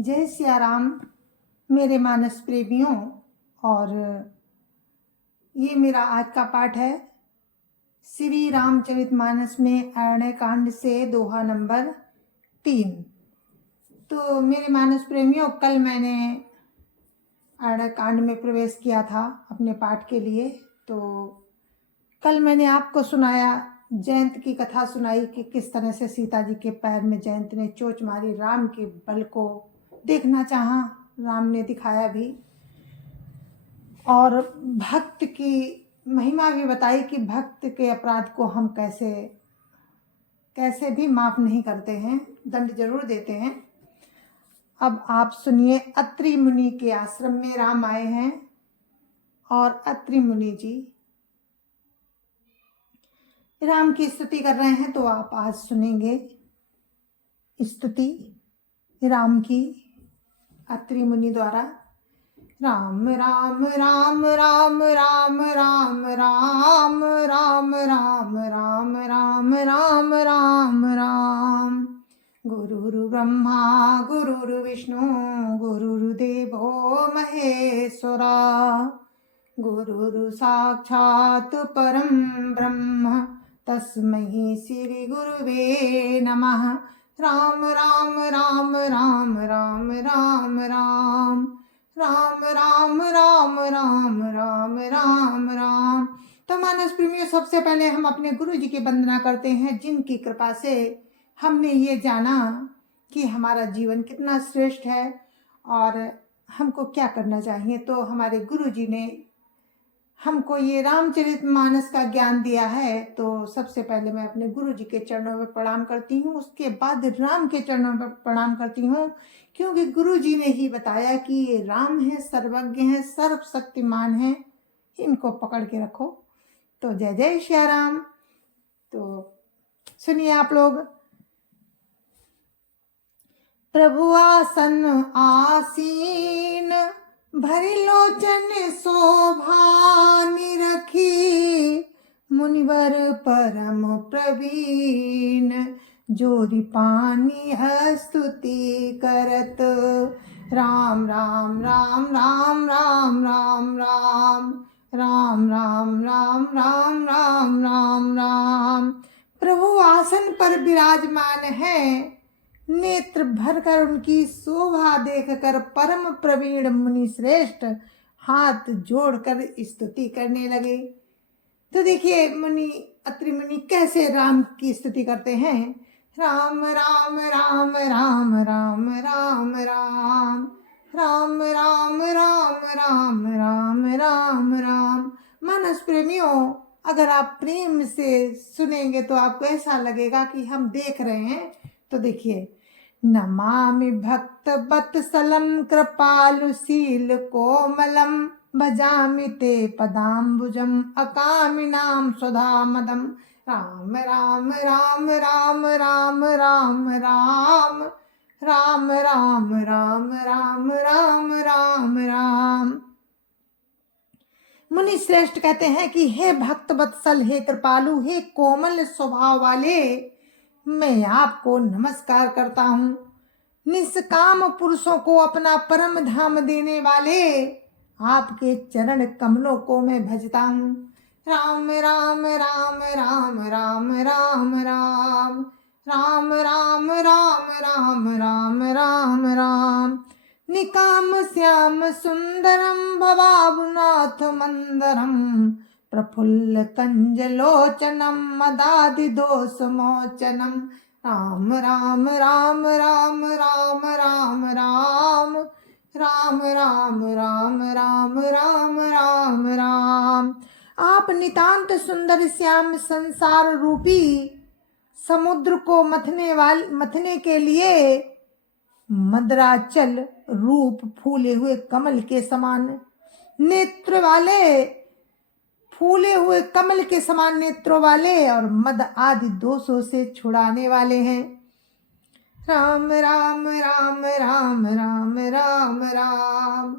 जय सिया राम मेरे मानस प्रेमियों। और ये मेरा आज का पाठ है श्री रामचरितमानस में अरण्य कांड से दोहा नंबर 3। तो मेरे मानस प्रेमियों, कल मैंने अरण्य कांड में प्रवेश किया था अपने पाठ के लिए। तो कल मैंने आपको सुनाया, जयंत की कथा सुनाई कि किस तरह से सीता जी के पैर में जयंत ने चोट मारी। राम के बल को देखना चाहा, राम ने दिखाया भी, और भक्त की महिमा भी बताई कि भक्त के अपराध को हम कैसे भी माफ नहीं करते हैं, दंड जरूर देते हैं। अब आप सुनिए, अत्रि मुनि के आश्रम में राम आए हैं और अत्रि मुनि जी राम की स्तुति कर रहे हैं। तो आप आज सुनेंगे स्तुति राम की अत्रि मुनि द्वारा। राम राम राम राम राम राम राम राम राम राम राम राम राम राम। गुरुर् ब्रह्मा गुरुर् विष्णु गुरुर्देवो महेश्वरा, गुरुर् साक्षात् परं ब्रह्म तस्मै श्री गुरुवे नमः। राम राम राम राम राम राम राम राम राम राम राम राम राम राम। तो मानस प्रेमियों, सबसे पहले हम अपने गुरु जी की वंदना करते हैं, जिनकी कृपा से हमने ये जाना कि हमारा जीवन कितना श्रेष्ठ है और हमको क्या करना चाहिए। तो हमारे गुरु जी ने हमको ये रामचरितमानस का ज्ञान दिया है। तो सबसे पहले मैं अपने गुरु जी के चरणों में प्रणाम करती हूँ, उसके बाद राम के चरणों में प्रणाम करती हूँ, क्योंकि गुरु जी ने ही बताया कि ये राम है, सर्वज्ञ है, सर्वशक्तिमान है, इनको पकड़ के रखो। तो जय जय श्री राम। तो सुनिए आप लोग। प्रभु आसन आसीन भरी लोचन शोभा निरखी, मुनिवर परम प्रवीण जोरी पानी स्तुति करत। राम राम राम राम राम राम राम राम राम राम राम राम राम राम। प्रभु आसन पर विराजमान है, नेत्र भरकर उनकी शोभा देखकर परम प्रवीण मुनि श्रेष्ठ हाथ जोड़कर स्तुति करने लगे। तो देखिए अत्रि मुनि कैसे राम की स्तुति करते हैं। राम राम राम राम राम राम राम राम राम राम राम राम राम राम। मानस प्रेमियों, अगर आप प्रेम से सुनेंगे तो आपको ऐसा लगेगा कि हम देख रहे हैं। तो देखिए, नमामि भक्त वत्सलं कृपालुशील कोमलं, भजामि ते पदाम्बुजम् अकामिनां स्वधामदम्। राम राम राम राम राम राम राम राम राम राम राम राम राम राम। मुनि श्रेष्ठ कहते हैं कि हे भक्त वत्सल, हे कृपालु, हे कोमल स्वभाव वाले, मैं आपको नमस्कार करता हूँ। निष्काम पुरुषों को अपना परम धाम देने वाले आपके चरण कमलों को मैं भजता हूँ। राम राम राम राम राम राम राम राम राम राम राम राम राम राम। निकाम श्याम सुंदरम भवाबुनाथ मंदरम, प्रफुल्ल कंजलोचनम मदादि दोष मोचनम। राम राम राम राम राम राम राम राम राम राम राम राम राम राम। आप नितांत सुंदर श्याम संसार रूपी समुद्र को मथने के लिए मदराचल रूप फूले हुए कमल के समान नेत्र वाले, फूले हुए कमल के समान नेत्रों वाले और मद आदि दोषों से छुड़ाने वाले हैं। राम राम राम राम राम राम राम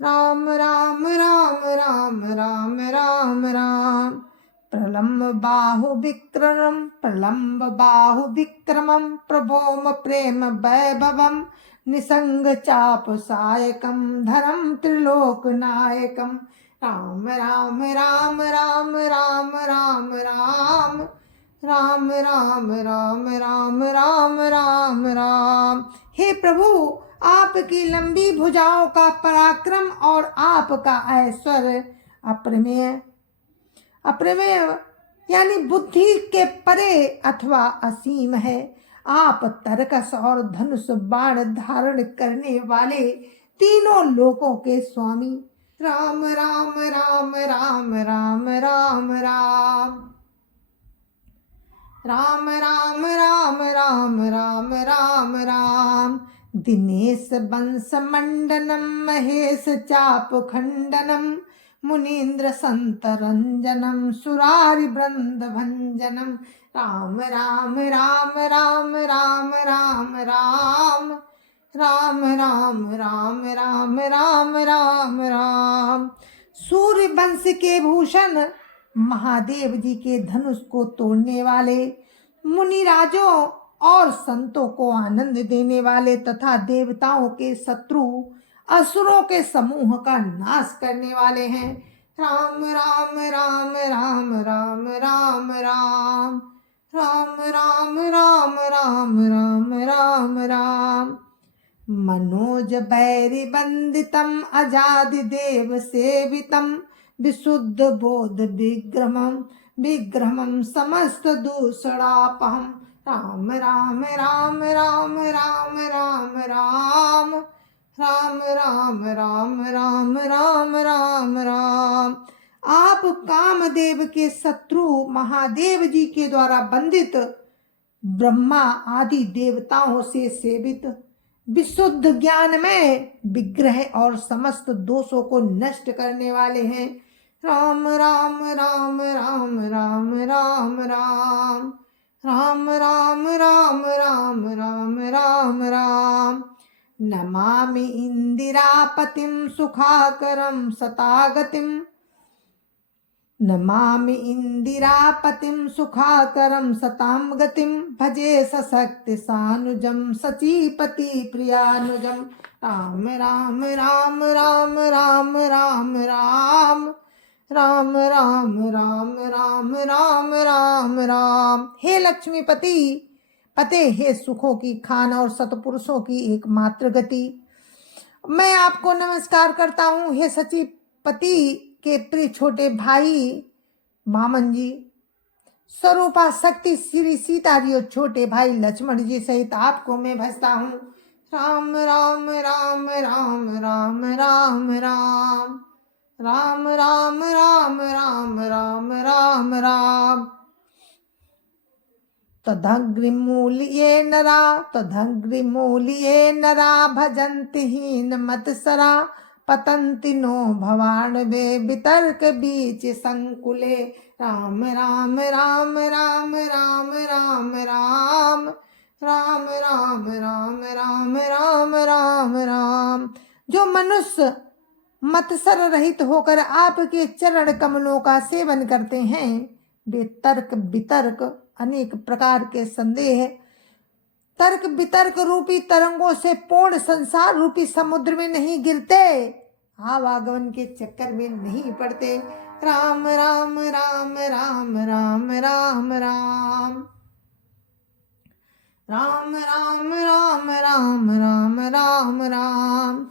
राम राम राम राम राम राम राम। प्रलम्ब बाहु विक्रमं प्रभोम प्रेम वैभवं, निसंग चाप सायकम धरम त्रिलोक नायकम। राम राम राम राम राम राम राम राम राम राम राम राम राम राम। हे प्रभु, आपकी लंबी भुजाओं का पराक्रम और आपका ऐश्वर्य अप्रमेय, अप्रमेय यानी बुद्धि के परे अथवा असीम है। आप तरकस और धनुष बाण धारण करने वाले तीनों लोकों के स्वामी। राम राम राम राम राम राम राम राम राम राम राम राम राम राम। दिनेश वंश मंडनम महेश चाप खंडनम मुनीन्द्र संत रंजनम सुरारि वृंद भंजनम। राम राम राम राम राम राम राम राम राम राम राम राम राम राम। सूर्य वंश के भूषण महादेव जी के धनुष को तोड़ने वाले, मुनिराजों और संतों को आनंद देने वाले तथा देवताओं के शत्रु असुरों के समूह का नाश करने वाले हैं। राम राम राम राम राम राम राम राम राम राम राम राम राम राम। मनोज बैरि बंदितम अजादि देव सेवितम विशुद्ध बोध विग्रहम विग्रहम समस्त दूषणापहम। राम राम राम राम राम राम राम राम राम राम राम राम राम राम। आप कामदेव के शत्रु महादेव जी के द्वारा बंदित ब्रह्मा आदि देवताओं से सेवित विशुद्ध ज्ञान में विग्रह और समस्त दोषों को नष्ट करने वाले हैं। राम राम राम राम राम राम राम राम राम राम राम राम राम राम। नमामि इंदिरापतिं सुखाकरं सतागतिं नमामि इंदिरापतिं सुखाकरं सतां गतिं भजे सशक्ति सानुजं सचीपति प्रियानुजं। राम राम राम राम राम राम राम राम राम राम राम राम राम राम। हे लक्ष्मीपति पते, हे सुखों की खान और सतपुरुषों की एकमात्र गति, मैं आपको नमस्कार करता हूँ। हे सचीपति के प्रिय छोटे भाई वामन जी, स्वरूपा शक्ति श्री सीता जी और छोटे भाई लक्ष्मण जी सहित आपको मैं भजता हूँ। राम राम राम राम राम राम राम राम राम राम राम राम राम राम। तदग्रिमूल्ये नरा भजन्ति हीन मत्सरा पतन्ति नो भवानवे वितर्क बीच संकुले। राम राम राम राम राम राम राम राम राम राम राम राम राम राम। जो मनुष्य मत्सर रहित होकर आपके चरण कमलों का सेवन करते हैं, वे तर्क वितर्क अनेक प्रकार के संदेह तर्क वितर्क रूपी तरंगों से पूर्ण संसार रूपी समुद्र में नहीं गिरते, आवागमन के चक्कर में नहीं पड़ते। राम राम राम राम राम राम राम राम राम राम राम राम राम राम।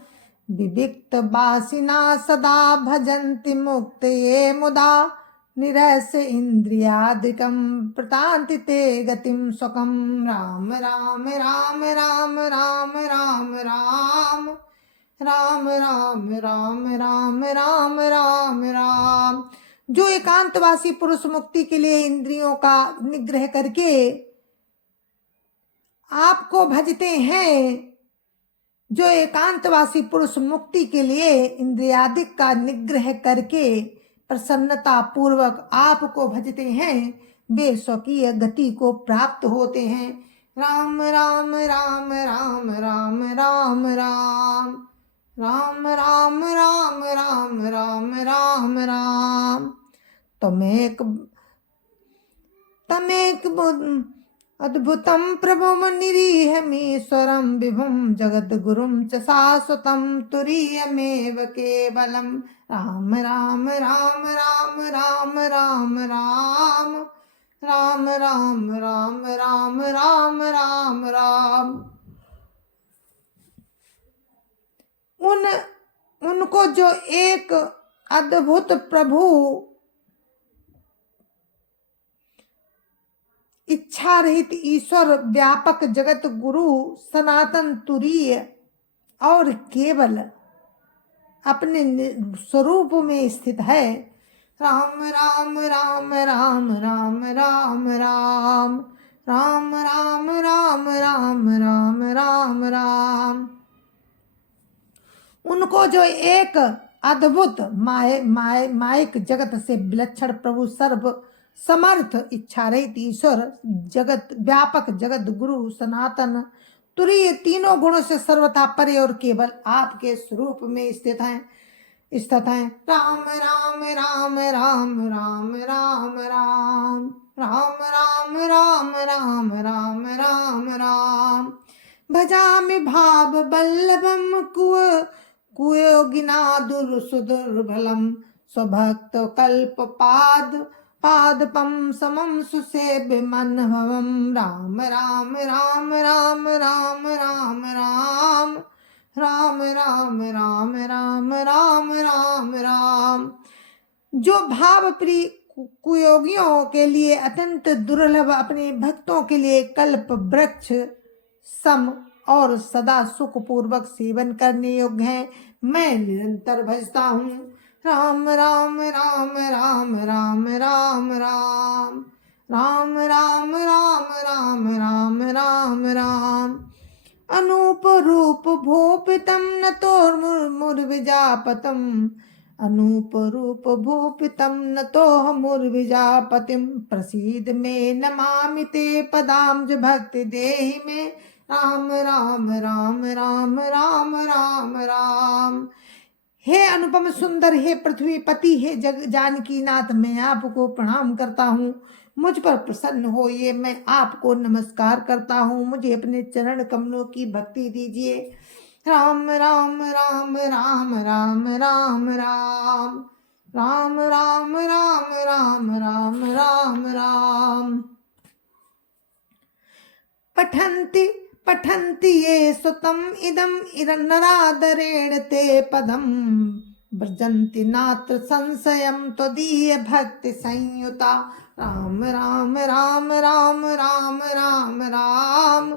विविक्त वासिना सदा भजन्ति मुक्त ये मुदा निरस्य इंद्रियादिकं प्रतान्ति ते गतिं स्वकं। राम राम राम राम राम राम राम राम राम राम राम राम राम राम। जो एकांतवासी पुरुष मुक्ति के लिए इंद्रियों का निग्रह करके आपको भजते हैं, जो एकांतवासी पुरुष मुक्ति के लिए इंद्रियादिक का निग्रह करके प्रसन्नता पूर्वक आपको भजते हैं, वे स्वकीय गति को प्राप्त होते हैं। राम राम राम राम राम राम राम राम राम राम राम राम राम राम। तमेक अद्भुतं प्रभुं निरीहमीश्वरं विभुं जगद्गुरुं च शाश्वतं तुरीयमेव केवलं राम राम राम राम राम राम राम राम राम राम राम राम राम राम। उनको जो एक अद्भुत प्रभु इच्छा रहित ईश्वर व्यापक जगत गुरु सनातन तुरीय और केवल अपने स्वरूप में स्थित है। राम राम राम राम राम राम राम राम राम राम राम राम राम राम। उनको जो एक अद्भुत मायिक जगत से विलक्षण प्रभु सर्व समर्थ इच्छा रहित ईश्वर जगत व्यापक जगत गुरु सनातन तुरीय तीनों गुणों से सर्वथा परे और केवल आपके स्वरूप में स्थित हैं। राम राम राम राम राम राम राम राम राम राम राम राम राम राम। भजामि भाव बल्लभम कुयोगिना दुर्सुदुर्बलम स्वभक्त कल्प पादपम समम सुसेव्य मनभवम। राम राम राम राम राम राम राम राम राम राम राम राम राम राम। जो भाव प्रिय कुयोगियों के लिए अत्यंत दुर्लभ अपने भक्तों के लिए कल्प वृक्ष सम और सदा सुख पूर्वक सेवन करने योग्य है, मैं निरंतर भजता हूँ। राम राम राम राम राम राम राम राम राम राम राम राम राम राम। अनूप रूप भूपितम नतोर्मुर्विजापतम अनूप रूप भूपितम नतोर्मुर्विजापतिम प्रसीद में नमामि ते पदाम्ज भक्ति देहि में। राम राम राम राम राम राम राम। हे अनुपम सुंदर, हे पृथ्वी पति, हे जग जानकी नाथ, मैं आपको प्रणाम करता हूँ। मुझ पर प्रसन्न होइए, मैं आपको नमस्कार करता हूँ। मुझे अपने चरण कमलों की भक्ति दीजिए। राम राम राम राम राम राम राम राम राम राम राम राम राम राम। पठन्ति ये सुतम इदम नरादरेण ते पदम व्रजन्ति नात्र संशयम त्वदीय भक्ति संयुता। राम राम राम राम राम राम राम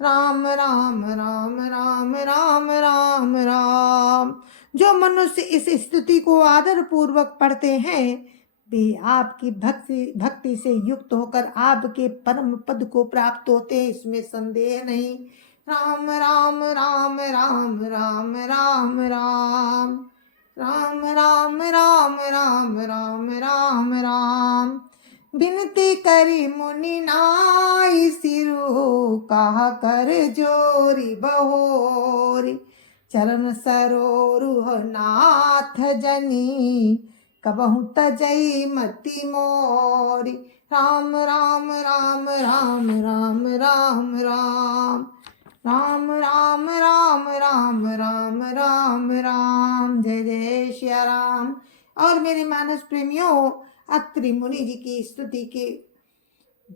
राम राम राम राम राम राम राम। जो मनुष्य इस स्तुति को आदर पूर्वक पढ़ते हैं वे आपकी भक्ति से युक्त होकर आपके परम पद को प्राप्त होते हैं, इसमें संदेह नहीं। राम राम राम राम राम राम राम राम राम राम राम राम राम राम। बिनती करी मुनि नाई सिरु कहा कर जोरी बहोरी चरण सरोरुह नाथ जनी कबहु तजई मति मोरी। राम राम राम राम राम राम राम राम राम राम राम राम राम राम। जय जय श्री राम। और मेरे मानस प्रेमियों, अत्रि मुनि जी की स्तुति के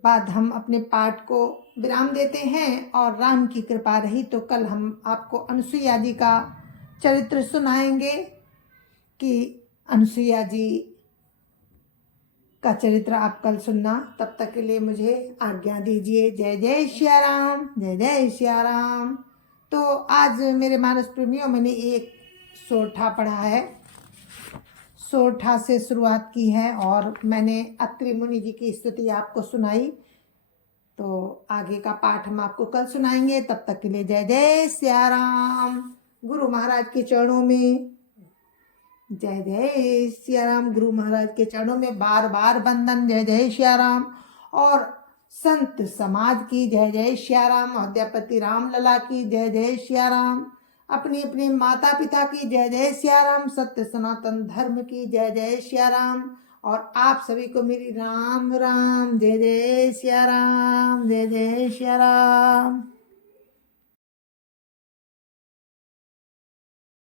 बाद हम अपने पाठ को विराम देते हैं और राम की कृपा रही तो कल हम आपको अनुसुईया जी का चरित्र सुनाएंगे कि अनुसुईया जी का चरित्र आप कल सुनना। तब तक के लिए मुझे आज्ञा दीजिए। जय जय श्री राम, जय जय श्री राम। तो आज मेरे मानस प्रेमियों मैंने एक सोरठा पढ़ा है, सोरठा से शुरुआत की है और मैंने अत्रि मुनि जी की स्तुति आपको सुनाई। तो आगे का पाठ हम आपको कल सुनाएंगे। तब तक के लिए जय जय श्री राम। गुरु महाराज के चरणों में जय जय श्री राम। गुरु महाराज के चरणों में बार बार वंदन। जय जय श्री राम। और संत समाज की जय जय श्री राम। अयोध्यापति राम लला की जय जय श्री राम। अपने अपने माता पिता की जय जय श्री राम। सत्य सनातन धर्म की जय जय श्री राम। और आप सभी को मेरी राम राम, जय जय सिया राम, जय जय सिया राम।